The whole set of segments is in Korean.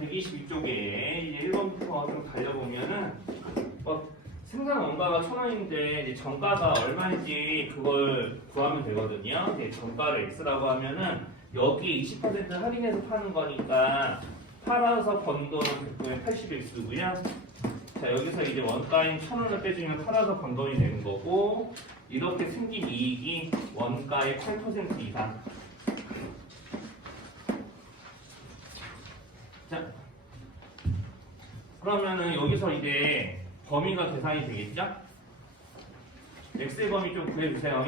122쪽에 이제 1번부터 좀 달려보면은 생산 원가가 1,000원인데 이제 정가가 얼마인지 그걸 구하면 되거든요. 이제 정가를 X라고 하면은 여기 20% 할인해서 파는 거니까 팔아서 번 돈은 80X고요. 자, 여기서 이제 원가인 1,000원을 빼주면 팔아서 번 돈이 되는 거고, 이렇게 생긴 이익이 원가의 8% 이상. 자, 그러면은 여기서 이제 범위가 계산이 되겠죠? X의 범위 좀 구해주세요.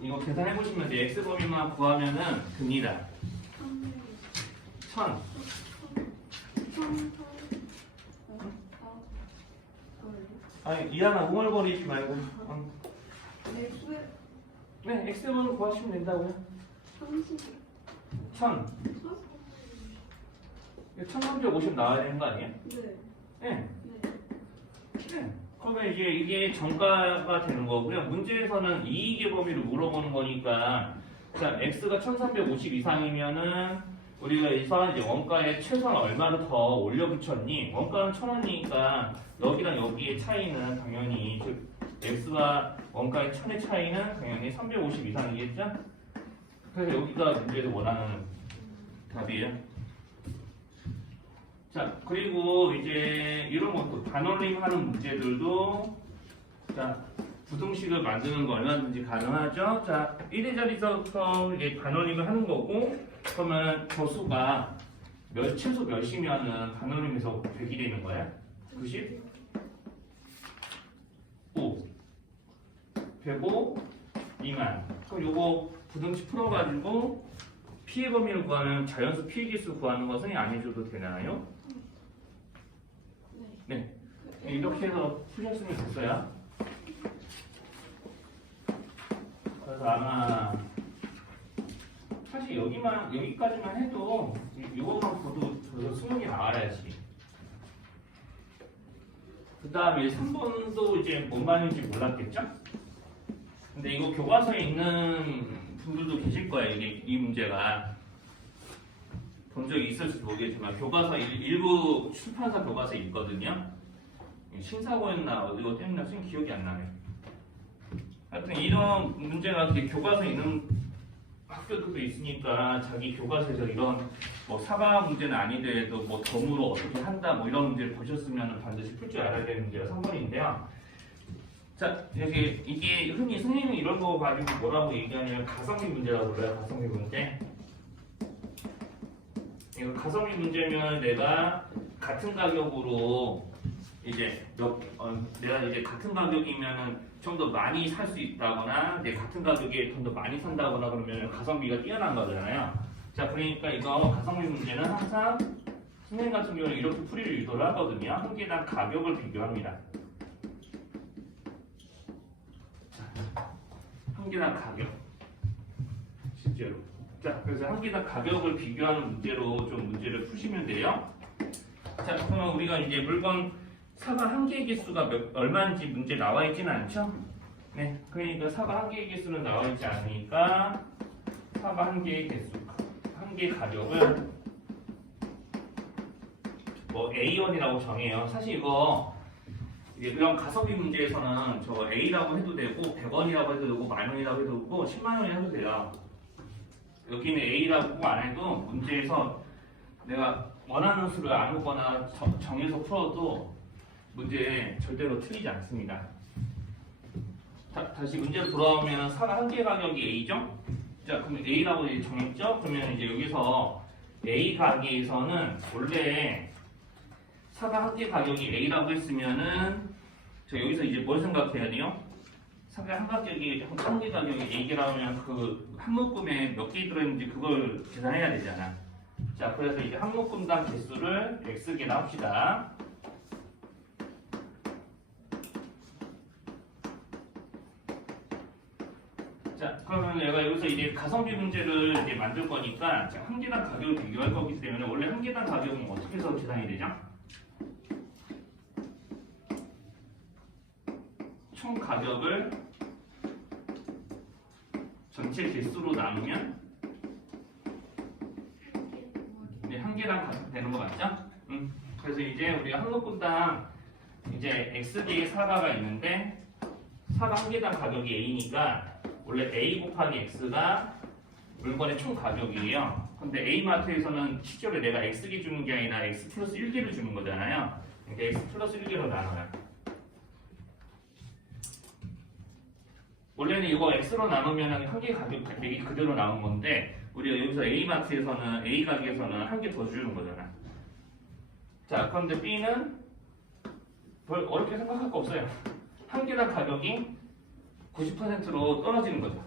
이거 계산해보시면 이제 X 범위만 구하면은 됩니다. 1000. 아니, 이하나 웅얼거리지 말고. 네, X 범위 구하시면 된다고요. 1000. 1350 나와야 되는 거 아니에요? 네. 네. 그러면 이게 정가가 되는 거고요. 문제에서는 이익의 범위를 물어보는 거니까, 자, X가 1350 이상이면은 우리가 이제 원가에 최소한 얼마를 더 올려 붙였니? 원가는 1,000원이니까 여기랑 여기의 차이는 당연히, 즉 X와 원가의 1000의 차이는 당연히 350 이상이겠죠? 그래서 여기가 문제에서 원하는 답이에요. 자, 그리고 이제 이런 것도 반올림 하는 문제들도, 자, 부등식을 만드는 거 얼마든지 가능하죠. 자, 1회짜리서부터 이제 반올림을 하는 거고, 그러면 저수가 최소 몇이면은 반올림에서 100이 되는 거야? 90? 5. 105 미만. 그럼 요거 부등식 풀어가지고 피해 범위를 구하는 자연수 피해 개수 구하는 거 선생님 안 해줘도 되나요? 네. 이렇게 해서 푸셨으면 됐어요. 그래서 아마 사실 여기까지만 해도 이것만 보도 수능이 나와야지. 그 다음에 3번도 이제 뭔 말인지 몰랐겠죠? 근데 이거 교과서에 있는 분들도 계실 거예요. 이 문제가. 본 적이 있을지 모르겠지만 교과서 일부 출판사 교과서에 있거든요. 신사고였나 어디가 때문에 선생님 기억이 안 나네. 하여튼 이런 문제가 교과서에 있는 학교들도 있으니까 자기 교과서에서 이런 뭐 사과 문제는 아니더라도 뭐 덤으로 어떻게 한다 뭐 이런 문제를 보셨으면 반드시 풀 줄 알아야 되는 문제가 3번인데요. 자, 이게 흔히 선생님이 이런 거 가지고 뭐라고 얘기하냐면 가성비 문제라고 불러요. 가성비 문제. 이거 가성비 문제면 내가 같은 가격으로 내가 이제 같은 가격이면은 좀 더 많이 살 수 있다거나 내 같은 가격에 좀 더 많이 산다거나 그러면 가성비가 뛰어난 거잖아요. 자, 그러니까 이거 가성비 문제는 항상 선생님 같은 경우는 이렇게 풀이를 유도를 하거든요. 한 개당 가격을 비교합니다. 한 개당 가격. 실제로. 자, 그래서 한 개당 가격을 비교하는 문제로 좀 문제를 푸시면 돼요. 자, 그러면 우리가 이제 물건 사과 한 개의 개수가 얼마인지 문제 나와 있지는 않죠? 네, 그러니까 사과 한 개의 개수는 나와 있지 않으니까 사과 한 개의 개수, 한 개의 가격을 뭐 A1이라고 정해요. 사실 이런 가성비 문제에서는 저 A라고 해도 되고 100원이라고 해도 되고 만원이라고 해도 되고 10만원이 해도 돼요. 여기는 A라고 꼭 안 해도 문제에서 내가 원하는 수를 아무거나 정해서 풀어도 문제 절대로 틀리지 않습니다. 다시 문제로 돌아오면 사과 한 개 가격이 A죠? 자, 그러면 A라고 이제 정했죠? 그러면 이제 여기서 A 가게에서는 원래 사과 한 개 가격이 A라고 했으면은 저 여기서 이제 뭘 생각해야 돼요? 사과 한 개 가격이 A라고 하면 그 한 묶음에 몇 개 들어있는지 그걸 계산해야 되잖아. 자, 그래서 이제 한 묶음당 개수를 X개나 합시다. 자, 그러면 내가 여기서 이제 가성비 문제를 이제 만들 거니까 한 개당 가격을 비교할 거기 때문에 원래 한 개당 가격은 어떻게 해서 계산이 되죠? 총 가격을 전체 개수로 나누면 개당 되는 거 맞죠? 그래서 이제 우리가 한 곳분당 이제 xd의 사과가 있는데 사과 한 개당 가격이 a니까 원래 a 곱하기 x가 물건의 총 가격이에요. 근데 A마트에서는 실제로 내가 X개 주는 게 아니라 X 플러스 1개를 주는 거잖아요. 그러니까 X 플러스 1개로 나눠요. 원래는 이거 X로 나누면 한 개 가격이 그대로 나온 건데 우리가 여기서 A마트에서는 A 가게에서는 한 개 더 주는 거잖아. 자, 그런데 B는 별 어렵게 생각할 거 없어요. 한 개당 가격이 90%로 떨어지는 거죠.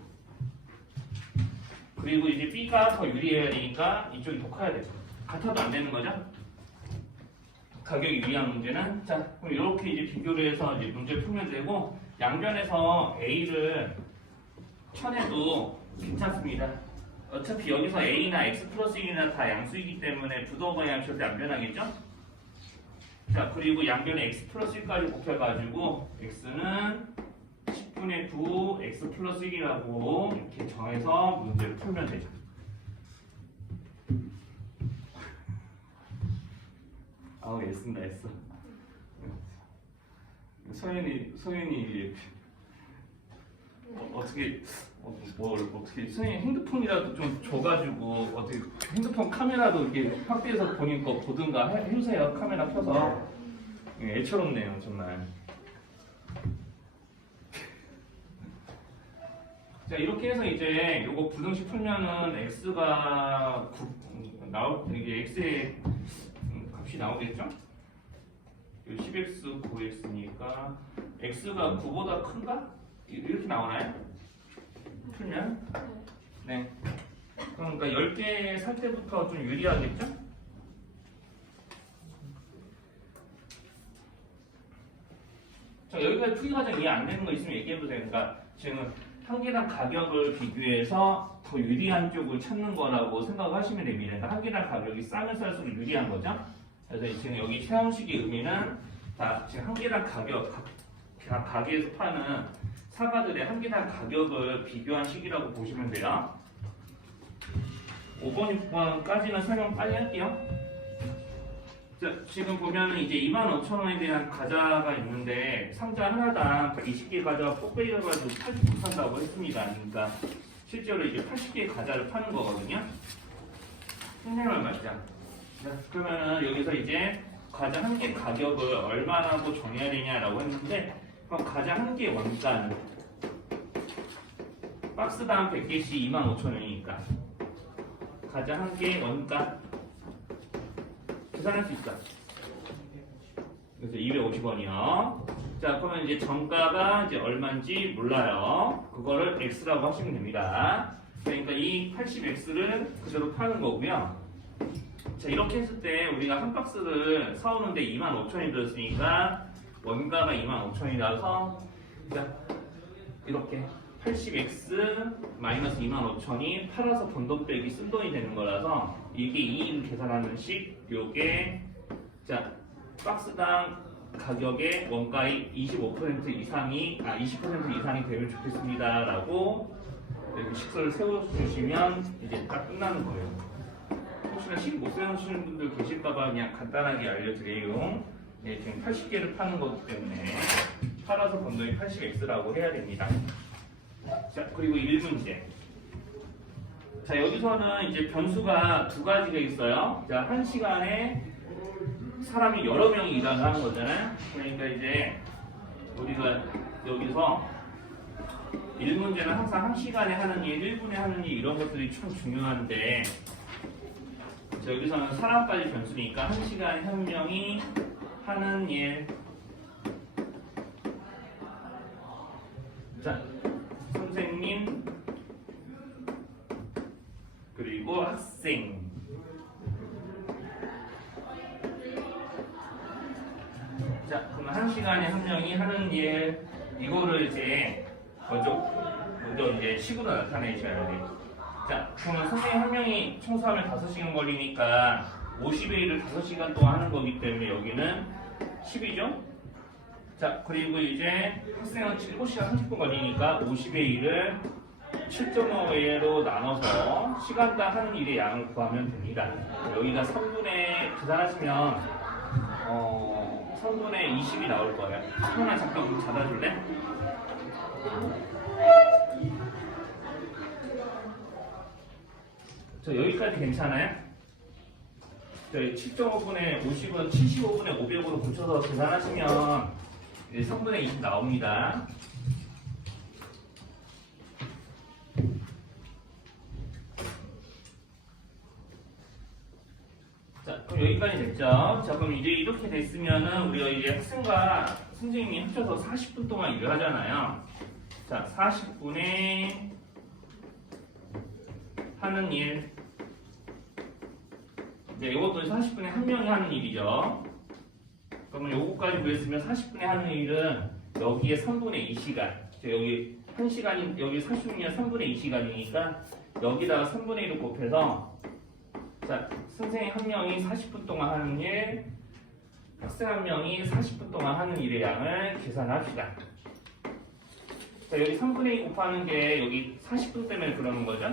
그리고 이제 B가 더 유리해야 되니까 이쪽이 더 커야 되죠. 같아도 안 되는 거죠. 가격이 유리한 문제는 자 그럼 이렇게 이제 비교를 해서 이제 문제를 풀면 되고 양변에서 A를 쳐내도 괜찮습니다. 어차피 여기서 A나 X 플러스 1이나 다 양수이기 때문에 부동 방향 절대 안 변하겠죠? 자 그리고 양변에 X 플러스 1까지 곱해가지고 X는 10분의 9 X 플러스 1이라고 이렇게 정해서 문제를 풀면 되죠. 아우 애쓴다 애써. 소연이 어떻게 소연이 핸드폰이라도 좀 줘가지고 어떻게 핸드폰 카메라도 이렇게 확대해서 본인 거 보든가 해주세요. 카메라 켜서. 애처롭네요 정말. 자 이렇게 해서 이제 요거 부등식 풀면은 x가 이게 x의 값이 나오겠죠? 10x 9x니까 x가 9보다 큰가? 이렇게 나오나요? 풀면? 네. 그러니까 10개 살 때부터 좀 유리하겠죠? 자 여기까지 풀이 과정 이해 안 되는 거 있으면 얘기해보세요. 그러니까 지금 한 개당 가격을 비교해서 더 유리한 쪽을 찾는 거라고 생각하시면 됩니다. 그러니까 한 개당 가격이 싸면 쌀수록 유리한 거죠. 그래서 지금 여기 체험식의 의미는 다 지금 한 개당 가게에서 파는 사과들의 한 개당 가격을 비교한 식이라고 보시면 돼요. 5번, 6번까지는 설명 빨리 할게요. 자, 지금 보면은 이제 25,000원에 대한 과자가 있는데 상자 하나당 20개 과자가 뽑혀가지고 80개 산다고 했습니다. 그러니까 실제로 이제 80개 과자를 파는 거거든요. 선생님 맞죠? 자, 그러면은 여기서 이제 과자 한 개 가격을 얼마라고 정해야 되냐라고 했는데 그럼 과자 한 개 원가는 박스당 100개씩 25,000원이니까 과자 한 개 원가 계산할 수 있어. 그래서 250원이요. 자, 그러면 이제 정가가 이제 얼마인지 몰라요. 그거를 x라고 하시면 됩니다. 그러니까 이 80x를 그대로 파는 거고요. 자, 이렇게 했을 때 우리가 한 박스를 사오는데 25,000원이 들었으니까 원가가 25,000원이라서 자, 이렇게 80x 마이너스 25,000원이 팔아서 번 돈 빼기 쓴 돈이 되는 거라서 이게 이익을 계산하는 식 요게 자 박스당 가격의 원가의 25% 이상이 20% 이상이 되면 좋겠습니다 라고 이렇게 식서를 세워주시면 이제 딱 끝나는 거예요. 혹시나 식 못 세우시는 분들 계실까봐 그냥 간단하게 알려드려요. 네, 지금 80개를 파는 거기 때문에 팔아서 번 돈이 80x라고 해야 됩니다. 자, 그리고 1문제. 자, 여기서는 이제 변수가 두 가지가 있어요. 자, 한 시간에 사람이 여러 명이 일을 하는 거잖아요. 그러니까 이제 우리가 여기서 1문제는 항상 한 시간에 하는 일, 1분에 하는 일 이런 것들이 참 중요한데 자, 여기서는 사람까지 변수니까 한 시간에 한 명이 하는 일 자, 선생님 그리고 학생 자 그러면 한 시간에 한 명이 하는 일 이거를 이제 먼저 이제 식으로 나타내셔야 돼요. 자 그러면 선생님 한 명이 청소하면 5시간 걸리니까 50의 1을 5시간 동안 하는 거기 때문에 여기는 10이죠. 자 그리고 이제 학생은 7시간 30분 걸리니까 50의 1을 7.5로 나눠서 시간당 하는 일의 양을 구하면 됩니다. 여기가 3분의 계산하시면 3분의 20이 나올 거예요. 하나 잠깐 좀 잡아줄래? 저 여기까지 괜찮아요? 저희 7.5분의 50은 75분의 500으로 붙여서 계산하시면 3분의 20 나옵니다. 자, 그럼 여기까지 됐죠? 자, 그럼 이제 이렇게 됐으면은 우리가 이제 학생과 선생님이 합쳐서 40분 동안 일을 하잖아요. 자, 40분에 하는 일. 이제 이것도 40분에 한 명이 하는 일이죠. 그러면 요거까지 구했으면 40분에 하는 일은 여기에 3분의 2시간. 여기 1시간이, 여기 40분이면 3분의 2시간이니까 여기다가 3분의 1을 곱해서 자, 선생님 한 명이 40분 동안 하는 일, 학생 한 명이 40분 동안 하는 일의 양을 계산합시다. 자, 여기 3분의 2 곱하는 게 여기 40분 때문에 그러는 거죠.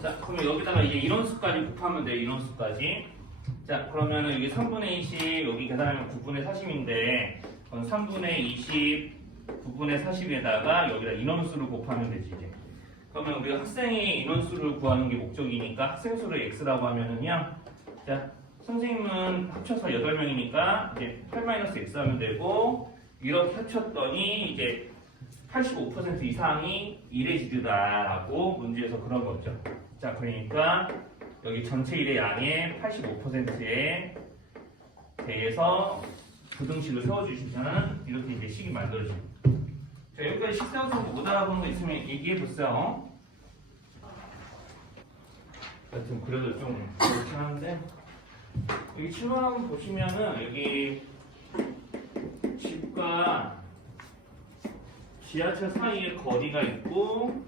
자, 그러면 여기다가 이제 인원수까지 곱하면 돼요. 인원수까지. 자, 그러면은 여기 3분의 20, 여기 계산하면 9분의 40인데, 그럼 3분의 20, 9분의 40에다가 여기다 인원수를 곱하면 되지, 이제. 그러면 우리가 학생의 인원수를 구하는 게 목적이니까 학생 수를 x라고 하면은요. 자, 선생님은 합쳐서 8명이니까 이제 8-x 하면 되고, 이렇게 합쳤더니 이제 85% 이상이 이레지드다라고 문제에서 그런 거죠. 자, 그러니까 여기 전체 일의 양의 85%에 대해서 부등식을 세워주시면 이렇게 이제 식이 만들어집니다. 자, 여기까지 식 세워서 못 알아보는 거 있으면 얘기해 보세요. 하여튼 그래도 좀 그렇긴 한데 여기 7번 보시면은 여기 집과 지하철 사이에 거리가 있고,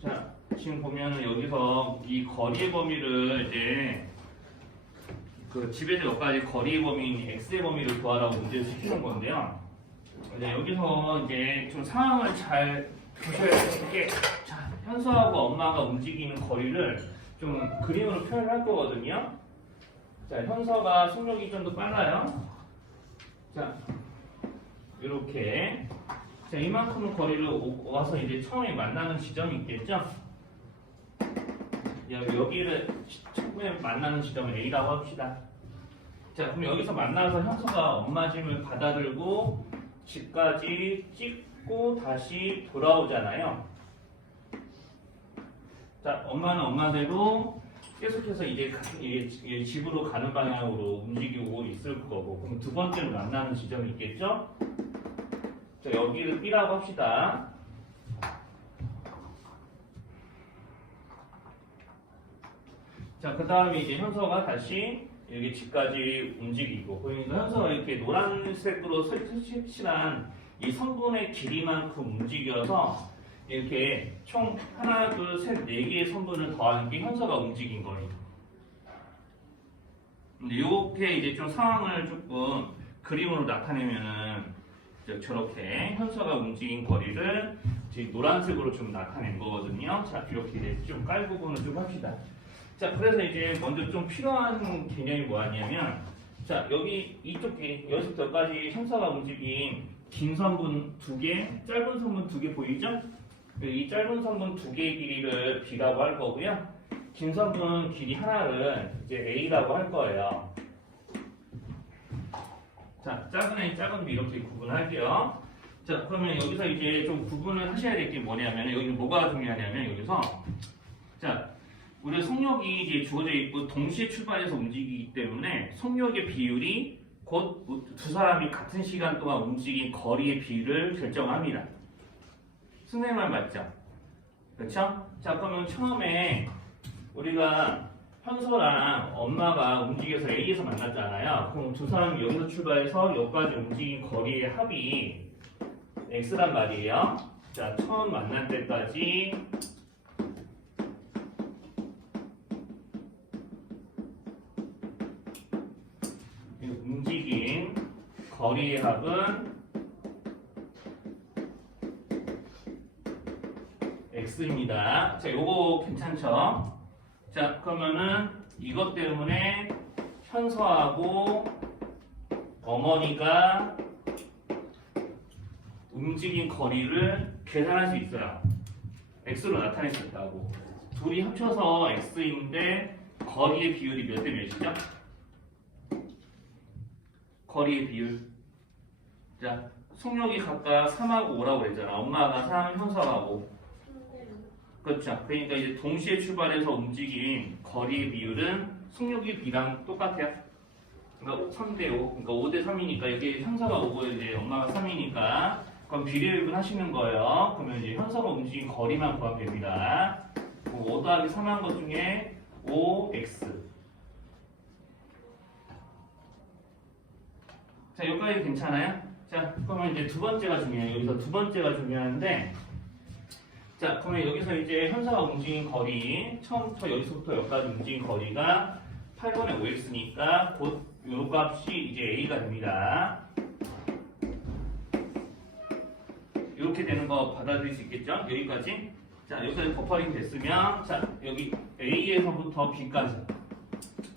자, 지금 보면은 여기서 이 거리의 범위를 이제 그 집에서 여기까지 거리의 범위인 x의 범위를 구하라고 문제를 시키는 건데요. 이제 여기서 이제 좀 상황을 잘 보셔야 되는 게, 자, 현수하고 엄마가 움직이는 거리를 좀 그림으로 표현할 거거든요. 자, 현서가 속력이 좀 더 빨라요. 자, 이렇게. 자, 이만큼 거리를 와서 이제 처음에 만나는 지점이 있겠죠? 여기를 처음에 만나는 지점을 A라고 합시다. 자, 그럼 여기서 만나서 현서가 엄마 짐을 받아들고 집까지 찍고 다시 돌아오잖아요. 자, 엄마는 엄마대로 계속해서 이제 집으로 가는 방향으로 움직이고 있을 거고, 그럼 두 번째로 만나는 지점이 있겠죠? 자, 여기를 B라고 합시다. 자, 그 다음에 이제 현서가 다시 여기 집까지 움직이고, 그러니까 현서가 이렇게 노란색으로 설치한 이 선분의 길이만큼 움직여서 이렇게 총 하나, 둘, 셋, 네 개의 선분을 더하는 게 현서가 움직인 거예요. 근데 이렇게 이제 좀 상황을 조금 그림으로 나타내면은 저렇게 현서가 움직인 거리를 이제 노란색으로 좀 나타낸 거거든요. 자, 이렇게 이제 좀 깔 부분을 좀 합시다. 자, 그래서 이제 먼저 좀 필요한 개념이 뭐냐면, 자, 여기 이쪽에 여기서부터 여기까지 현서가 움직인 긴 선분 2개, 짧은 선분 2개 보이죠? 이 짧은 선분 2개의 길이를 B라고 할 거고요. 긴 선분 길이 하나를 이제 A라고 할 거예요. 자, 작은 A, 작은 B 이렇게 구분할게요. 자, 그러면 여기서 이제 좀 구분을 하셔야 될 게 뭐냐면, 여기 뭐가 중요하냐면, 여기서 자, 우리 속력이 이제 주어져 있고 동시에 출발해서 움직이기 때문에 속력의 비율이 곧 두 사람이 같은 시간 동안 움직인 거리의 비율을 결정합니다. 선생님 말 맞죠? 그렇죠? 자, 그러면 처음에 우리가 현서랑 엄마가 움직여서 A에서 만났잖아요. 그럼 두 사람이 여기서 출발해서 여기까지 움직인 거리의 합이 X란 말이에요. 자, 처음 만날 때까지 움직인 거리의 합은 x입니다. 자, 요거 괜찮죠? 자, 그러면은 이것 때문에 현서하고 어머니가 움직인 거리를 계산할 수 있어요. x로 나타낼 수 있다고. 둘이 합쳐서 x인데 거리의 비율이 몇 대 몇이죠? 거리의 비율. 자, 속력이 각각 3하고 5라고 그랬잖아. 엄마가 3, 현서가 5. 그렇죠. 그러니까 이제 동시에 출발해서 움직인 거리의 비율은 속력의 비랑 똑같아요. 그러니까 3대 5. 그러니까 5대 3이니까 여기 현서가 5고 이제 엄마가 3이니까 그럼 비례율분 하시는 거예요. 그러면 이제 현서가 움직인 거리만 구하면 됩니다. 5 더하기 3 한 것 중에 5x. 자, 여기까지 괜찮아요? 자, 그러면 이제 두 번째가 중요해요. 여기서 두 번째가 중요한데, 자, 그러면 여기서 이제 현서가 움직인 거리, 처음부터 여기서부터 여기까지 움직인 거리가 8분의 5x니까 곧 요 값이 이제 a가 됩니다. 이렇게 되는 거 받아들일 수 있겠죠? 여기까지. 자, 여기까지 버퍼링 됐으면, 자, 여기 a에서부터 b까지.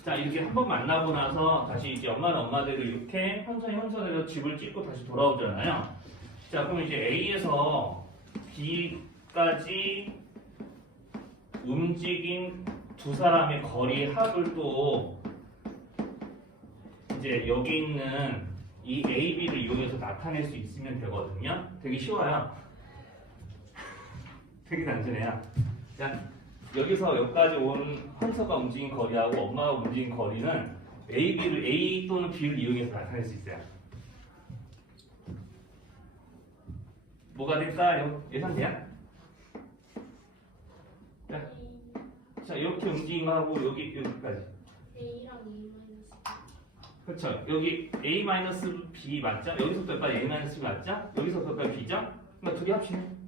자, 이렇게 한 번 만나고 나서 다시 이제 엄마는 엄마대로 이렇게 현서대로 집을 찍고 다시 돌아오잖아요. 자, 그럼 이제 A에서 B까지 움직인 두 사람의 거리 합을 또 이제 여기 있는 이 A, B를 이용해서 나타낼 수 있으면 되거든요. 되게 쉬워요. 되게 단순해요. 자, 여기서 여기까지 온 현서가 움직인 거리하고 엄마가 움직인 거리는 A 또는 B를 이용해서 나타낼 수 있어요. 뭐가 될까요? 예상돼요? 자, 이렇게 움직인 거하고 여기까지. A랑 A 마이너스. 그렇죠. 여기 A-B 맞죠? 여기서부터까지 A-B 맞죠? 여기서부터까지 B죠? 그러니까 둘이 합치면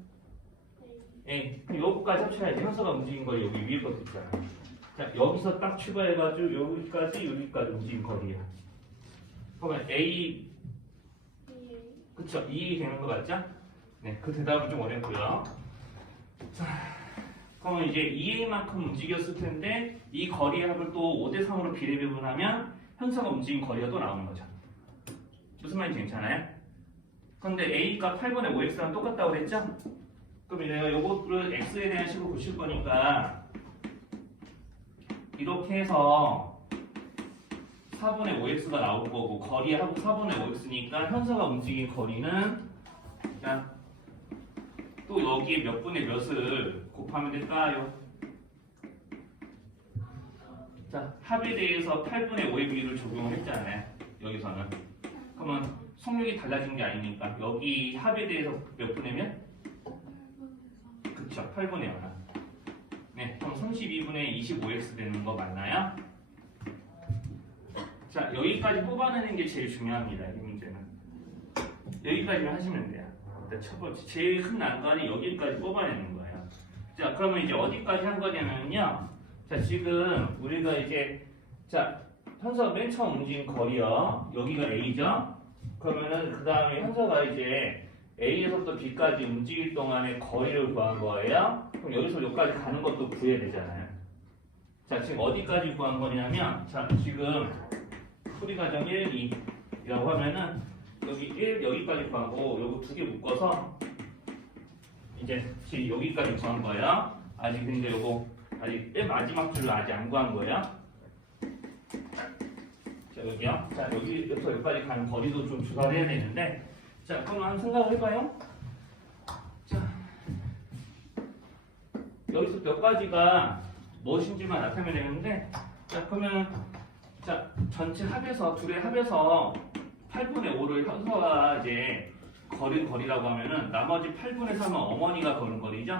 예, 그럼 여기까지 합쳐야지. 현서가 움직인 거리 여기 위에 것도 있잖아. 자, 여기서 딱 출발해가지고 여기까지 움직인 거리야. 그러면 A, 그쵸? 2 되는 거 맞죠? 네, 그 대답은 좀 어렵고요. 자, 그러면 이제 2A만큼 움직였을 텐데 이 거리의 합을 또 5대 3으로 비례 배분하면 현서가 움직인 거리가 또 나오는 거죠. 무슨 말인지 괜찮아요? 그런데 A가 8분의 5x랑 똑같다고 그랬죠? 그럼 내가 요거를 x에 대한 식으로 고칠 거니까 이렇게 해서 4분의 5x가 나올 거고 거리의 합은 4분의 5x니까 현서가 움직인 거리는 자, 또 여기에 몇 분의 몇을 곱하면 될까요? 자, 합에 대해서 8분의 5의 비율을 적용을 했잖아요. 여기서는. 그러면 속력이 달라진 게 아니니까 여기 합에 대해서 몇 분의 몇? 그쵸, 8분의 1. 네, 그럼 32분의 25x 되는 거 맞나요? 자, 여기까지 뽑아내는 게 제일 중요합니다. 이 문제는. 여기까지만 하시면 돼요. 일단 첫 번째, 제일 큰 난관이 여기까지 뽑아내는 거예요. 자, 그러면 이제 어디까지 한 거냐면요. 자, 지금 우리가 이제, 자, 현서가 맨 처음 움직인 거리요. 여기가 A죠? 그러면은 그 다음에 현서가 이제 A에서부터 B까지 움직일 동안의 거리를 구한 거예요. 그럼 여기서 여기까지 가는 것도 구해야 되잖아요. 자, 지금 어디까지 구한 거냐면, 자, 지금 풀이 과정 1, 2라고 하면은 여기 1, 여기까지 구하고 요거 두 개 묶어서 이제 지금 여기까지 구한 거예요. 아직 근데 요거 아직 맨 마지막 줄을 아직 안 구한 거예요. 자, 여기요. 자, 여기부터 여기까지 가는 거리도 좀 조사를 해야 되는데, 자, 그럼 한번 생각을 해봐요. 자, 여기서 몇 가지가 무엇인지만 나타내면 되는데, 자, 그러면, 자, 전체 합에서, 둘의 합에서 8분의 5를 현서가 이제 거린 거리라고 하면은, 나머지 8분의 3은 어머니가 거는 거리죠?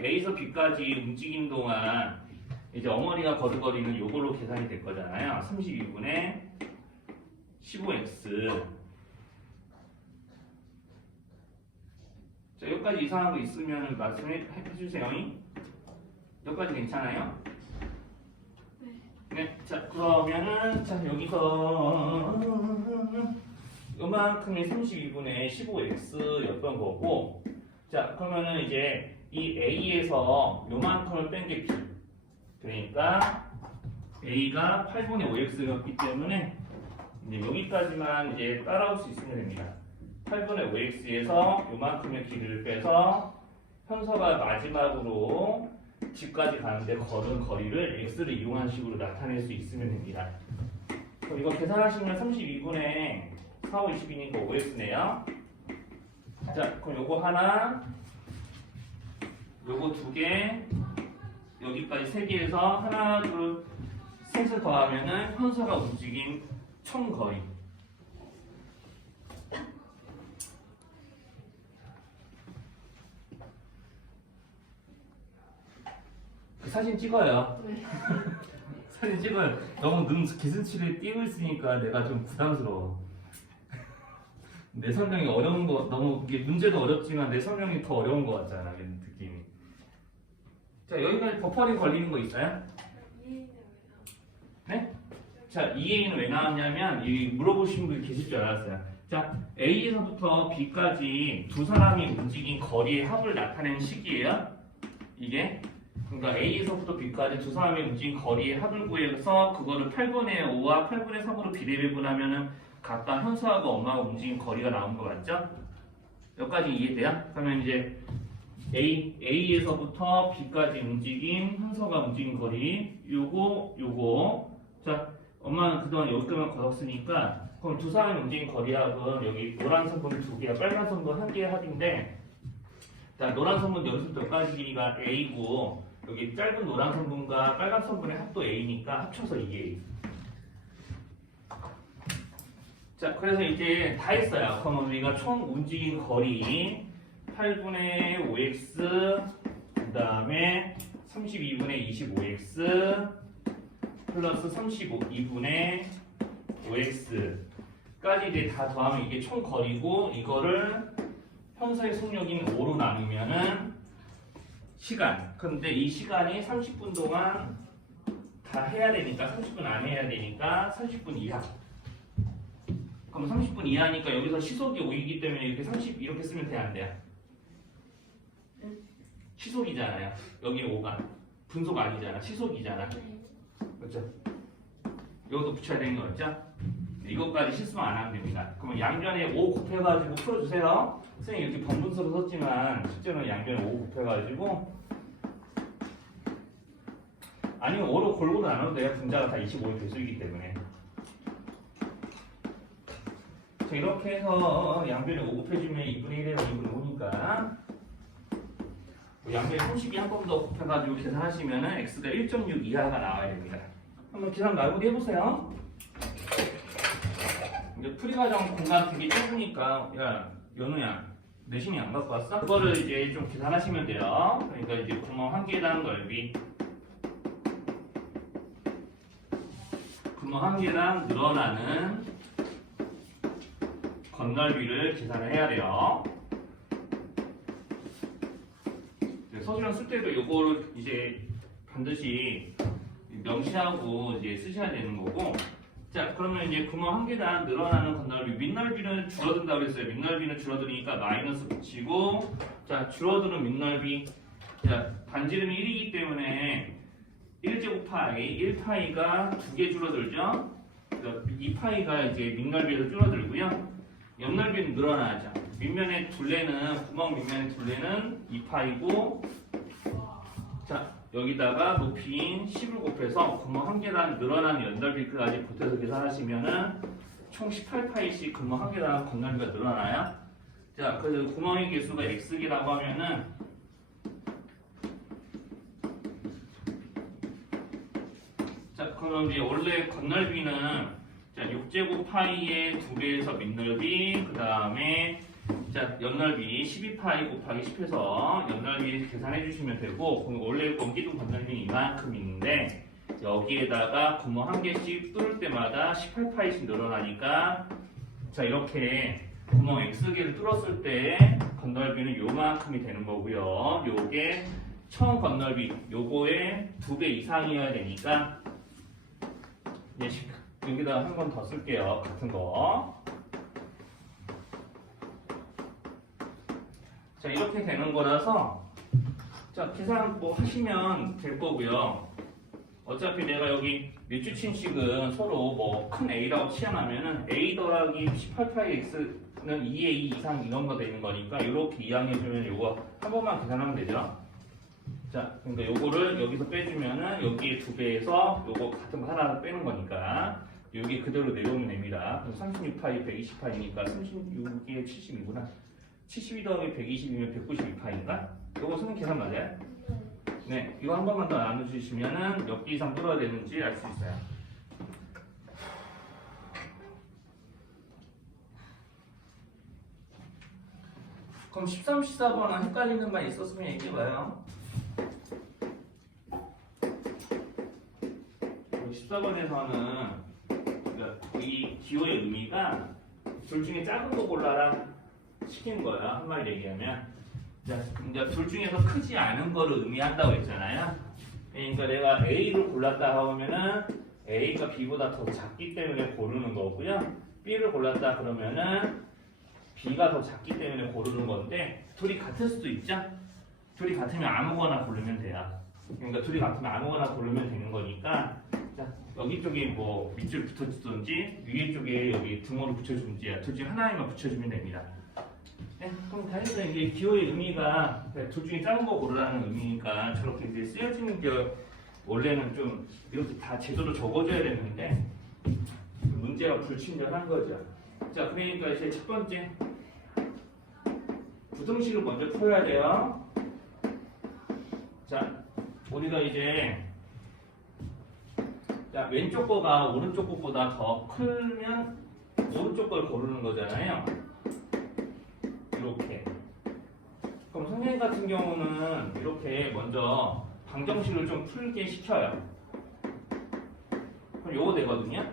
A에서 B까지 움직인 동안, 이제 어머니가 거둔 거리는 이걸로 계산이 될 거잖아요. 32분의 15x. 자, 여기까지 이상한 거 있으면 말씀해 주세요. 여기까지 괜찮아요? 네. 자, 그러면은, 자, 여기서 요만큼이 32분의 15x였던 거고, 자, 그러면은 이제 이 A에서 요만큼을 뺀 게 B. 그러니까 A가 8분의 5x였기 때문에 이제 여기까지만 이제 따라올 수 있으면 됩니다. 8분의 5x에서 요만큼의 길이를 빼서 현서가 마지막으로 집까지 가는데 걸은 거리를 x를 이용한 식으로 나타낼 수 있으면 됩니다. 그럼 이거 계산하시면 32분의 4, 5, 20이니까 5x네요. 자, 그럼 요거 하나, 요거 두 개, 여기까지 세 개에서 하나, 둘, 셋을 더하면은 현서가 움직인 총 거리. 그 사진 찍어요. 네. 사진 찍어요. 너무 눈 기승치를 띄고 있으니까 내가 좀 부담스러워. 내 설명이 어려운 거 너무 이게 문제도 어렵지만 내 설명이 더 어려운 거 같잖아. 이런 느낌이. 자, 여기까지 버퍼링 걸리는 거 있어요? 네? 자, EA는 왜 나왔냐면 이 물어보신 분이 계실 줄 알았어요. 자, A에서부터 B까지 두 사람이 움직인 거리의 합을 나타내는 식이에요. 이게 그러니까 A에서부터 B까지 두 사람이 움직인 거리의 합을 구해서 그거를 8분의 5와 8분의 3으로 비례배분하면은 각각 현수하고 엄마가 움직인 거리가 나온 거 맞죠? 여기까지 이해돼요? 그러면 이제 A에서부터 B까지 움직인 현서가 움직인 거리 요거 자 엄마는 그동안 여기까지만 걸었으니까 그럼 두 사람이 움직인 거리 합은 여기 노란 선분 두 개와 빨간 선분 한 개의 합인데 자 노란 선분 여기서부터 여기까지 길이가 A고 여기 짧은 노란 선분과 빨간 선분의 합도 A니까 합쳐서 이게 A. 자, 그래서 이제 다 했어요. 그럼 우리가 총 움직인 거리 8분의 5x 그 다음에 32분의 25x 플러스 32분의 5x까지 이제 다 더하면 이게 총 거리고 이거를 현서의 속력인 5로 나누면은 시간. 근데 이 시간이 30분 동안 다 해야 되니까 30분 안에 해야 되니까 30분 이하. 그럼 30분 이하니까 여기서 시속이 5이기 때문에 이렇게 30 이렇게 쓰면 돼 안 돼요? 시속이잖아요. 여기 5가 분속 아니잖아. 시속이잖아. 그렇죠? 이것도 붙여야 되는 거 맞죠? 이것까지 실수만 안 하면 됩니다. 그러면 양변에 5 곱해가지고 풀어주세요. 선생님 이렇게 번분수로 썼지만 실제로는 양변에 5 곱해가지고 아니면 5로 골고루 나눠도 돼요. 분자가 다 25의 배수이기 때문에. 자, 이렇게 해서 양변에 5 곱해주면 2분의 1에 2분의 5니까 양변에 32 한 번 더 곱해가지고 계산하시면 x가 1.6 이하가 나와야 됩니다. 한번 계산 말고 해보세요. 이제 풀이과정 공간 되게 좁으니까 야 연우야 내신이 안 갖고 왔어? 그거를 이제 좀 계산하시면 돼요. 그러니까 이제 구멍 한 개당 넓이 구멍 한 개당 늘어나는 건널비를 계산을 해야 돼요. 서술형 쓸 때도 요거를 이제 반드시 명시하고 이제 쓰셔야 되는 거고. 자, 그러면 이제 구멍 한 개당 늘어나는 건널비, 밑넓이는 줄어든다고 했어요. 밑넓이는 줄어드니까 마이너스 붙이고, 자, 줄어드는 밑넓이, 자, 반지름이 1이기 때문에 1제곱파이, 1파이가 2개 줄어들죠? 2파이가 이제 밑넓이에서 줄어들고요. 옆넓이는 늘어나죠. 밑면의 둘레는, 구멍 밑면의 둘레는 2파이고, 자, 여기다가 높이인 10을 곱해서 구멍 한 개당 늘어나는 연넓이까지 보태서 계산하시면은 총 18파이씩 구멍 한 개당 건널비가 늘어나요. 자, 그래서 구멍의 개수가 x개라고 하면은 자, 그럼 이제 원래 건널비는 자, 6제곱파이의 2배에서 밑넓이 그 다음에 자, 옆넓이 12파이 곱하기 10해서 옆넓이 계산해 주시면 되고 그럼 원래 원기둥 건널비는 이만큼 있는데 여기에다가 구멍 한 개씩 뚫을 때마다 18파이씩 늘어나니까 자 이렇게 구멍 X개를 뚫었을 때 건널비는 요만큼이 되는 거고요. 요게 처음 건널비 요거의 2배 이상이어야 되니까 여기다 한 번 더 쓸게요. 같은 거. 자 이렇게 되는 거라서 자, 계산 뭐 하시면 될 거고요. 어차피 내가 여기 류추친식은 서로 뭐 큰 A라고 치환하면은 A 더하기 18파이 X는 2A 이상 이런 거 되는 거니까 이렇게 이항해주면 요거 한 번만 계산하면 되죠. 자, 그러니까 요거를 여기서 빼주면은 여기에 2배에서 요거 같은 거 하나 빼는 거니까 여기 그대로 내려오면 됩니다. 그럼 36파이 120파이니까 36에 70이구나. 72 더하기 120이면 192파인가? 요거 쓰는 계산 맞아요? 네, 이거 한 번만 더 나눠주시면은 몇 개 이상 풀어야 되는지 알 수 있어요. 그럼 13, 14번은 헷갈리는 말 있었으면 얘기해봐요. 14번에서는 이 기호의 의미가 둘 중에 작은 거 골라라 시키는 거예요. 한마디로 얘기하면. 자, 이제 둘 중에서 크지 않은 거를 의미한다고 했잖아요. 그러니까 내가 A를 골랐다 하면은 A가 B보다 더 작기 때문에 고르는 거고요. B를 골랐다 그러면은 B가 더 작기 때문에 고르는 건데 둘이 같을 수도 있죠? 둘이 같으면 아무거나 고르면 돼요. 그러니까 둘이 같으면 아무거나 고르면 되는 거니까 자, 여기 쪽에 뭐 밑줄 붙여주든지 위에 쪽에 여기 등호를 붙여주든지 둘 중에 하나에만 붙여주면 됩니다. 네, 그럼 다해서 이제 기호의 의미가 둘 중에 작은 거 고르라는 의미니까 저렇게 이제 쓰여지는 게 원래는 좀 이렇게 다 제대로 적어줘야 되는데 문제가 불친절한 거죠. 자, 그러니까 이제 첫 번째 부등식을 먼저 풀어야 돼요. 자, 우리가 이제 자, 왼쪽 거가 오른쪽 거보다 더 크면 오른쪽 걸 고르는 거잖아요. 이렇게. 그럼 선생님 같은 경우는 이렇게 먼저 방정식을 좀 풀게 시켜요. 그럼 요거 되거든요.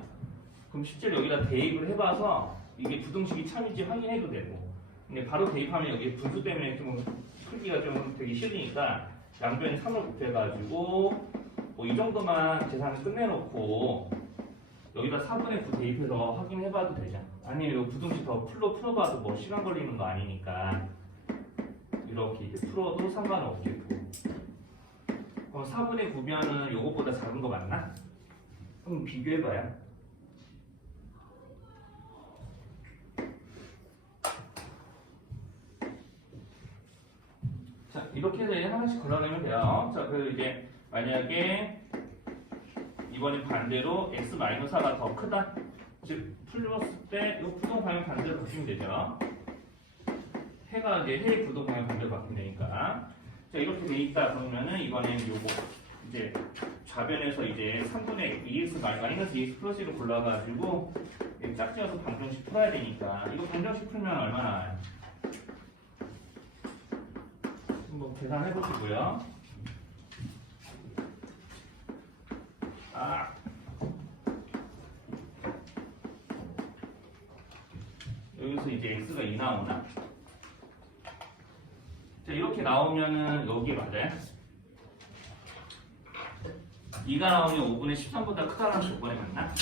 그럼 실제로 여기다 대입을 해봐서 이게 부등식이 참인지 확인해도 되고. 근데 바로 대입하면 여기 분수 때문에 좀 풀기가 좀 되기 싫으니까 양변에 3을 곱해가지고 뭐 이 정도만 계산을 끝내놓고 여기다 4분의 9 대입해서 확인해봐도 되죠. 아니면 이 부등식 더 풀어봐도 뭐 시간 걸리는 거 아니니까 이렇게 이제 풀어도 상관없겠고. 그럼 4분의 9면은 요것보다 작은 거 맞나? 그럼 비교해봐요. 자, 이렇게 해서 이제 하나씩 걸러내면 돼요. 자, 그리고 이제 만약에 이번엔 반대로 x-4가 더 크다. 즉 풀었을 때 이 부동 방향 반대로 바뀌면 되죠. 해가 이제 해의 부동 방향 반대로 바뀌면 되니까. 자, 이렇게 돼 있다 그러면은 이번엔 요거 이제 좌변에서 이제 3분의 2x-2x 플러스 1을 골라가지고 짝지어서 방정식 풀어야 되니까 이거 방정식 풀면 얼마나 나와요? 한번 계산해 보시고요. 여기서 이제 x가 2 나오나? 자, 이렇게 나오면은 여기 맞아요? 2가 나오면 5분의 13보다 크다라는 조건이 맞나?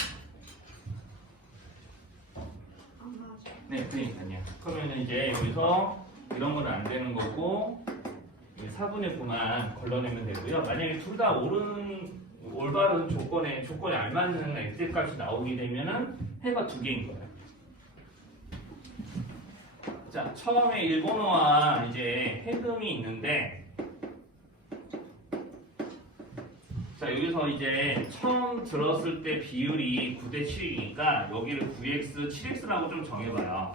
안 맞아. 네, 그러니까요. 그러면은 이제 여기서 이런 건 안 되는 거고 4분의 9만 걸러내면 되고요. 만약에 둘 다 올바른 조건에 알맞는 x값이 나오게 되면은 해가 2개인 거예요. 자, 처음에 일본어와 이제 해금이 있는데, 자, 여기서 이제 처음 들었을 때 비율이 9대 7이니까 여기를 9x, 7x라고 좀 정해봐요.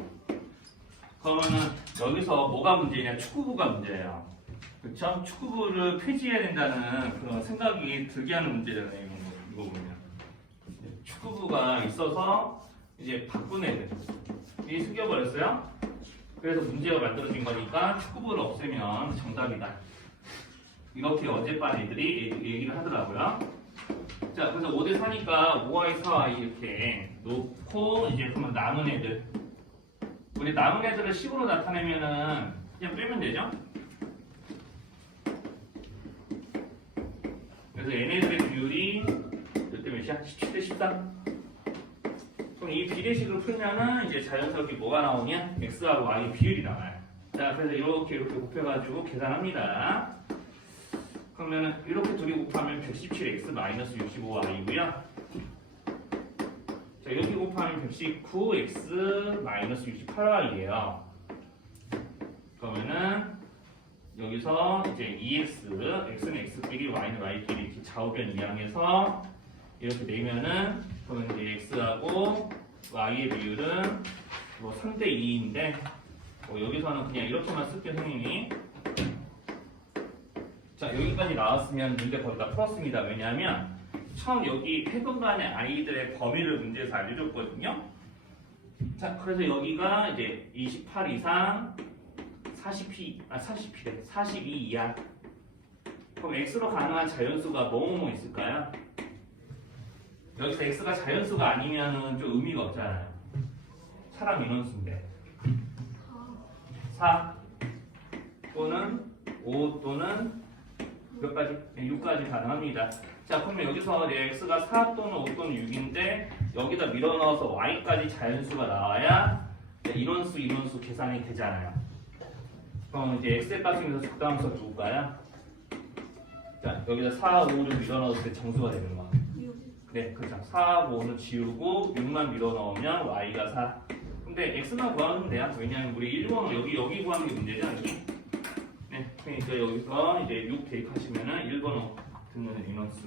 그러면은 여기서 뭐가 문제냐? 축구부가 문제예요. 그쵸? 축구부를 폐지해야 된다는 그런 생각이 들게 하는 문제잖아요. 이거 보면. 축구부가 있어서 이제 바꾼 애들이 숨겨버렸어요. 그래서 문제가 만들어진 거니까 축구부를 없애면 정답이다. 이렇게 어젯밤 애들이 얘기를 하더라고요. 자, 그래서 5대 4니까 5y, 4y 이렇게 놓고 이제 그러면 남은 애들. 우리 남은 애들을 10으로 나타내면은 그냥 빼면 되죠? 그래서 얘네들의 비율이 몇 대 몇이야? 17대 14? 그럼 이 비례식을 풀면은 이제 자연스럽게 뭐가 나오냐? x하고 y의 비율이 나와요. 자, 그래서 이렇게 곱해가지고 계산합니다. 그러면은 이렇게 둘이 곱하면 117x 마이너스 65y고요. 자, 여기 곱하면 119x 마이너스 68y예요. 그러면은 여기서 이제 2x, x는 x끼리, y는 y끼리 이렇게 좌우변 이항해서 이렇게 내면은 그러면 이제 x하고 y의 비율은 뭐 3대 2인데 여기서는 그냥 이렇게만 쓸게요, 선생님이. 자, 여기까지 나왔으면 문제 거의 다 풀었습니다. 왜냐하면 처음 여기 해분반의 아이들의 범위를 문제에서 알려줬거든요. 자, 그래서 여기가 이제 28 이상 42 이하. 그럼 x로 가능한 자연수가 뭐뭐 있을까요? 여기서 x가 자연수가 아니면은 좀 의미가 없잖아요. 사람 인원수인데 4 또는 5 또는 몇 가지? 6까지 가능합니다. 자, 그러면 여기서 x가 4 또는 5 또는 6인데 여기다 밀어넣어서 y까지 자연수가 나와야 인원수 계산이 되잖아요. 그럼 이제 x의 값이면서 적당함수가 누굴까요? 자, 여기다 4, 5, 6 밀어넣었을 때 정수가 되는 거. 네, 그렇죠. 4, 5는 지우고 6만 밀어넣으면 y가 4. 근데 x만 구하면 돼요. 왜냐하면 우리 1번은 여기 구하는 게 문제죠, 여기. 네, 그러니까 여기서 이제 6 대입하시면은 1번으로 듣는 인원수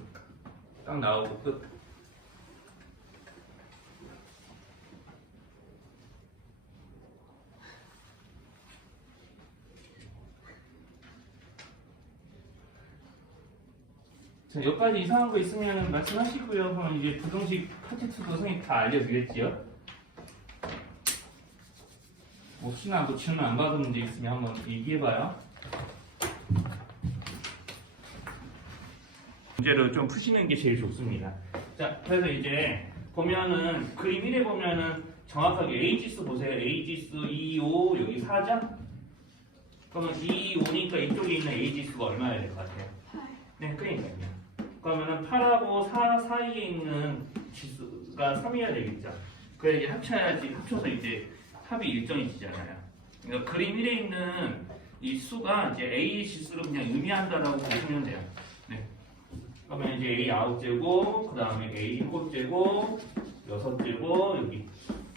딱 나오고 끝. 자, 여기까지 이상한 거 있으면 말씀하시고요. 그럼 이제 부등식 파트 2도 선생님 다 알려드렸지요. 혹시나 뭐 질문 안 받은 문제 있으면 한번 얘기해봐요. 문제를 좀 푸시는 게 제일 좋습니다. 자, 그래서 이제 보면은 그림 1에 보면은 정확하게 A 지수 보세요. A 지수 2, 5 여기 4죠? 그러면 2, 5니까 이쪽에 있는 A 지수가 얼마야 될 것 같아요? 네, 그러니까요. 그러면은 8하고 4 사이에 있는 지수가 3이어야 되겠죠. 그래야 이제 합쳐서 이제 합이 일정해지잖아요. 그러니까 그림 1에 있는 이 수가 이제 A 지수를 그냥 의미한다라고 보시면 돼요. 네. 그러면 이제 A 9제곱, 그 다음에 A 7제곱, 6제곱, 여기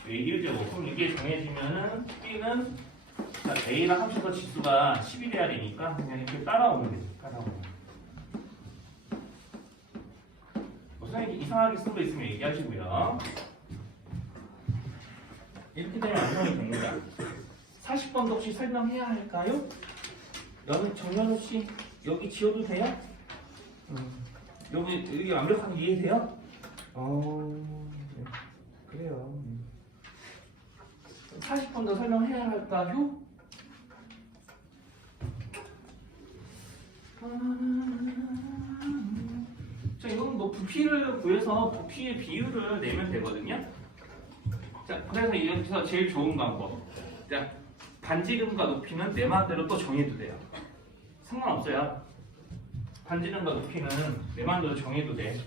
A 1제곱. 그럼 이게 정해지면은 B는 A랑 합쳐서 지수가 10이 돼야 되니까 그냥 이렇게 따라오면 돼요. 따라오면. 선생님 이상하게 쓴 거 있으면 얘기하시고요. 이렇게 되면 완성이 됩니다. 40번도 혹시 설명해야 할까요? 여기 정연우 씨 여기 지워도 돼요? 여기 완벽하게 이해돼요? 네. 그래요. 40번 더 설명해야 할까요? 자, 이건 뭐 부피를 구해서 부피의 비율을 내면 되거든요. 자, 그래서 여기서 제일 좋은 방법. 자, 반지름과 높이는 내 마음대로 또 정해도 돼요. 상관없어요. 반지름과 높이는 내 마음대로 정해도 돼.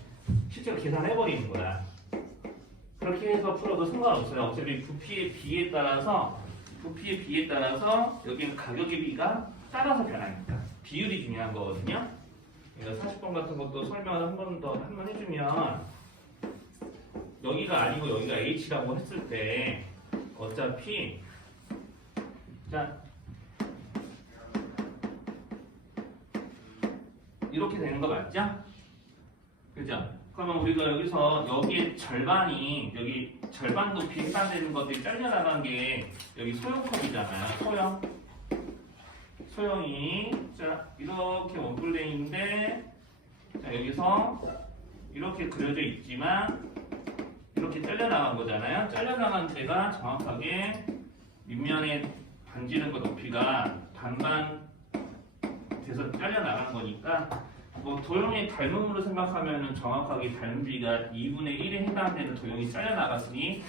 실제로 계산해버리는 거야. 그렇게 해서 풀어도 상관없어요. 어차피 부피의 비에 따라서 여기는 가격의 비가 따라서 변하니까 비율이 중요한 거거든요. 그러니까 40번 같은 것도 설명을 한 번 해주면 여기가 아니고 여기가 H라고 했을 때 어차피 자 이렇게 되는 거 맞죠? 그죠? 그러면 우리가 여기서 여기에 절반이 여기 절반 높이 해당되는 것들이 잘려나간 게 여기 소형컵이잖아요. 소형이 자 이렇게 원뿔되어 있는데 자 여기서 이렇게 그려져 있지만 이렇게 잘려나간 거잖아요. 잘려나간 데가 정확하게 밑면에 반지름과 높이가 반반 돼서 잘려나간 거니까 뭐 도형의 닮음으로 생각하면 정확하게 닮비가 2분의 1에 해당되는 도형이 잘려나갔으니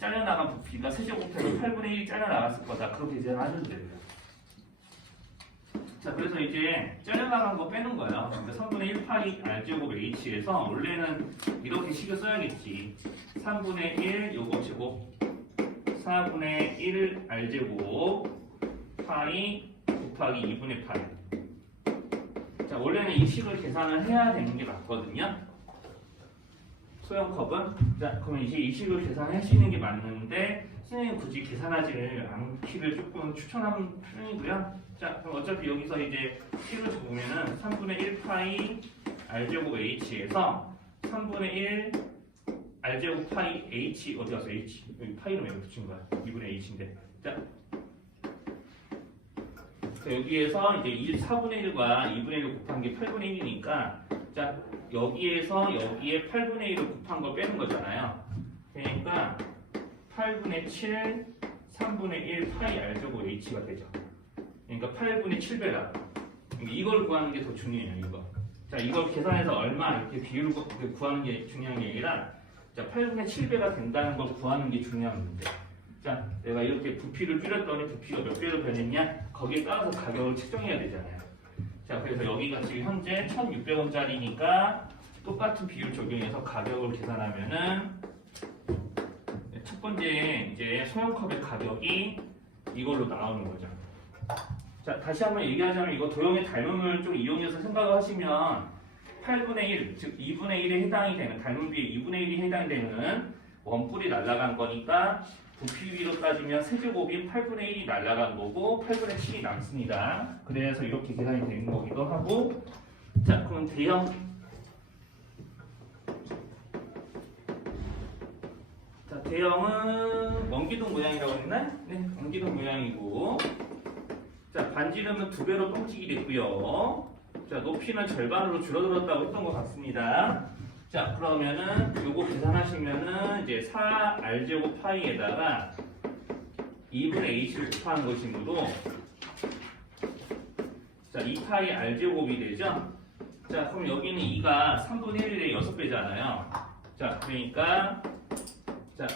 잘려나간 부피가 세제곱해서 8분의 1이 잘려나갔을 거다. 그렇게 계산하면 돼요. 자, 그래서 이제 잘려나간 거 빼는 거예요. 그러니까 3분의 1 파이 R제곱 H에서 원래는 이렇게 식을 써야겠지. 3분의 1 요거 제곱 4분의 1 R제곱 파이 곱하기 2분의 파이. 자, 원래는 이 식을 계산을 해야 되는 게 맞거든요. 소형컵은. 자, 그러면 이제 이 식을 계산하시는 게 맞는데 선생님 굳이 계산하지를 않기를 조금 추천하는 편이고요. 자, 그럼 어차피 여기서 이제 식을 적으면은 3분의 1 파이 r제곱 h에서 3분의 1 r제곱 파이 h 어디 갔어? h 여기 파이로 왜 붙인 거야? 2분의 h인데. 자, 여기에서 이제 4분의 1과 2분의 1을 곱한 게 8분의 1이니까 자, 여기에서 여기에 8분의 1을 곱한 걸 빼는 거잖아요. 그러니까 8분의 7 3분의 1 파이 r제곱 h가 되죠. 그러니까 8분의 7배가. 이걸 구하는 게 더 중요해요. 이거. 자, 이걸 계산해서 얼마 이렇게 비율을 구하는 게 중요한 게 아니라 자, 8분의 7배가 된다는 걸 구하는 게 중요한 문제. 자, 내가 이렇게 부피를 줄였더니 부피가 몇 배로 변했냐? 거기에 따라서 가격을 측정해야 되잖아요. 자, 그래서 여기가 지금 현재 1,600원짜리니까 똑같은 비율 적용해서 가격을 계산하면은 첫 번째 이제 소형컵의 가격이 이걸로 나오는 거죠. 자, 다시 한번 얘기하자면 이거 도형의 닮음을 좀 이용해서 생각을 하시면 8분의 1, 즉 2분의 1에 해당이 되는 닮은 비에 2분의 1이 해당이 되는 원뿔이 날아간 거니까 부피 비로 따지면 세제곱인 8분의 1이 날아간 거고 8분의 7이 남습니다. 그래서 이렇게 계산이 되는 거기도 하고 자, 그럼 대형 자, 대형은 원기둥 모양이라고 했나? 네, 원기둥 모양이고 자, 반지름은 2배로 뻥튀기 됐고요. 자, 높이는 절반으로 줄어들었다고 했던 것 같습니다. 자, 그러면은 요거 계산하시면은 이제 4r제곱 파이에다가 2분의 h를 곱하는 것이므로 자, 2파이 r제곱이 되죠? 자, 그럼 여기는 2가 3분의 1의 6배잖아요. 자, 그러니까 자,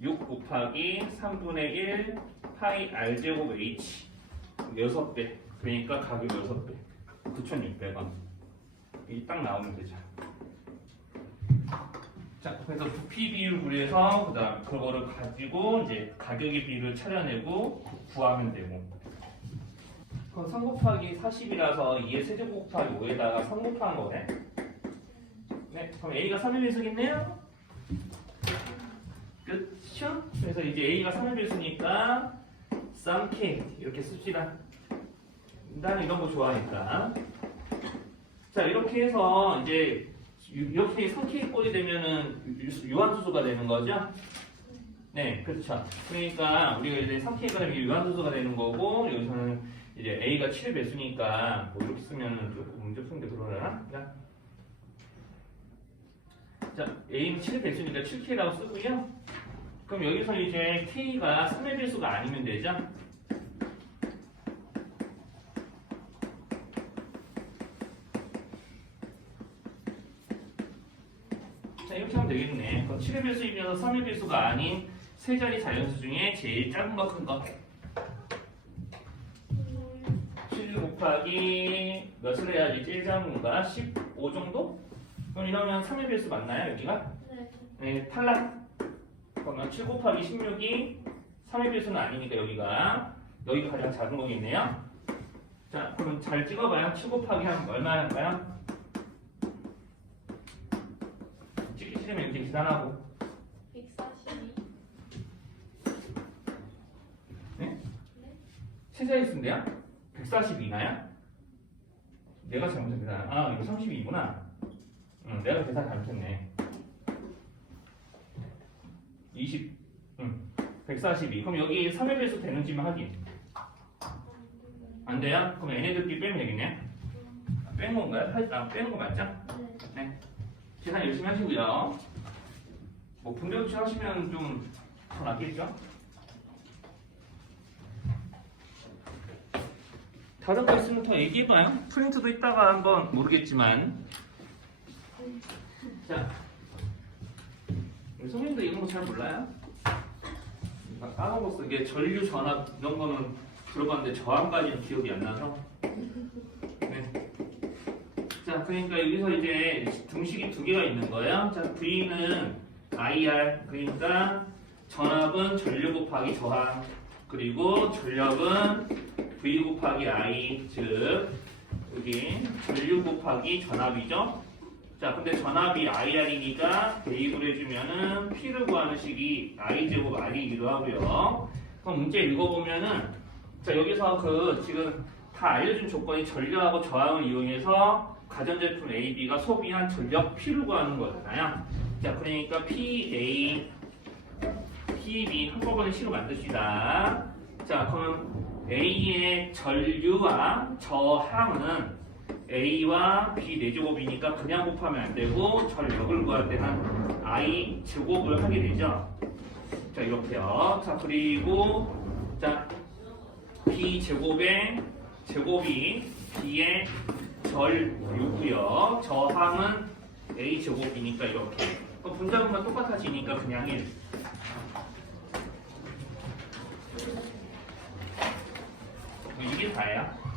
6 곱하기 3분의 1 파이 r제곱 h 6배. 그러니까 가격 6배. 9,600원. 이 딱 나오면 되죠. 자, 그래서 부피 비율 구해서 그다음 그거를 가지고 이제 가격의 비율을 찾아내고 구하면 되고. 그럼 3 곱하기 40이라서 2의 세제곱 곱하기 5에다가 3 곱한 거네. 네, 그럼 A가 3의 배수겠네요. 그쵸? 그래서 이제 A가 3의 배수니까 쌈 K 이렇게 씁시다. 나는 이런 거 좋아하니까. 자, 이렇게 해서 이제 이렇게 3K 꼴이 되면은 유한수소가 되는 거죠? 네, 그렇죠. 그러니까 우리가 이제 3K가 되면 유한수소가 되는 거고 여기서는 이제 A가 7의 배수니까 뭐 이렇게 쓰면은 조금 문제 푸는데 그러려나? 자, A는 7의 배수니까 7K라고 쓰고요. 그럼 여기서 이제 K가 3의 배수가 아니면 되죠? 자, 이렇게 하면 되겠네. 그럼 7의 배수이면서 3의 배수가 아닌 세 자리 자연수 중에 제일 작은 거 큰 거. 7 곱하기 몇을 해야지 제일 작은 건가? 15 정도? 그럼 이러면 3의 배수 맞나요, 여기가? 네. 네, 탈락. 그러면 7 곱하기 16이 3의 배수는 아니니까 여기가 가장 작은 거겠네요. 자, 그럼 잘 찍어봐요. 7 곱하기 하면 얼마 할까요? 찍기 싫으면 이렇게 계산하고. 142. 네? 세 자릿수인데요? 142나요? 내가 잘못한 계산. 아, 이거 32구나. 내가 계산 잘못했네. 142. 그럼 여기 3의 배수 되는지만 확인. 안 돼요? 그럼 얘네들끼리 빼면 되겠네. 뺀 건가요? 빼는 거 맞죠? 네. 네. 계산 열심히 하시고요. 뭐 분배우치 하시면 좀 더 낫겠죠? 다른 거 있으면 더 얘기해봐요. 프린트도 이따가 한번 모르겠지만. 자, 우리 선생님도 이런 거 잘 몰라요? 까먹었어. 이게 전류, 전압 이런 거는 들어봤는데 저항까지는 기억이 안 나서. 네. 자, 그러니까 여기서 이제 등식이 두 개가 있는 거예요. 자, V는 IR, 그러니까 전압은 전류 곱하기 저항, 그리고 전력은 V 곱하기 I, 즉 여기 전류 곱하기 전압이죠. 자, 근데 전압이 IR이니까 대입을 해주면은 P를 구하는 식이 I제곱 R이기도 하고요. 그럼 문제 읽어보면은, 자, 여기서 그 지금 다 알려준 조건이 전력하고 저항을 이용해서 가전제품 A, B가 소비한 전력 P를 구하는 거잖아요. 자, 그러니까 PA, PB 한꺼번에 C로 만듭시다. 자, 그러면 A의 전류와 저항은 A와 B 4제곱이니까 그냥 곱하면 안 되고 전력을 구할 때는 I 제곱을 하게 되죠. 자, 이렇게요. 자, 그리고 자, B 제곱의 제곱이 B의 전류고요. 저항은 A 제곱이니까 이렇게. 분자분만 똑같아지니까 그냥 1. 이게 다예요.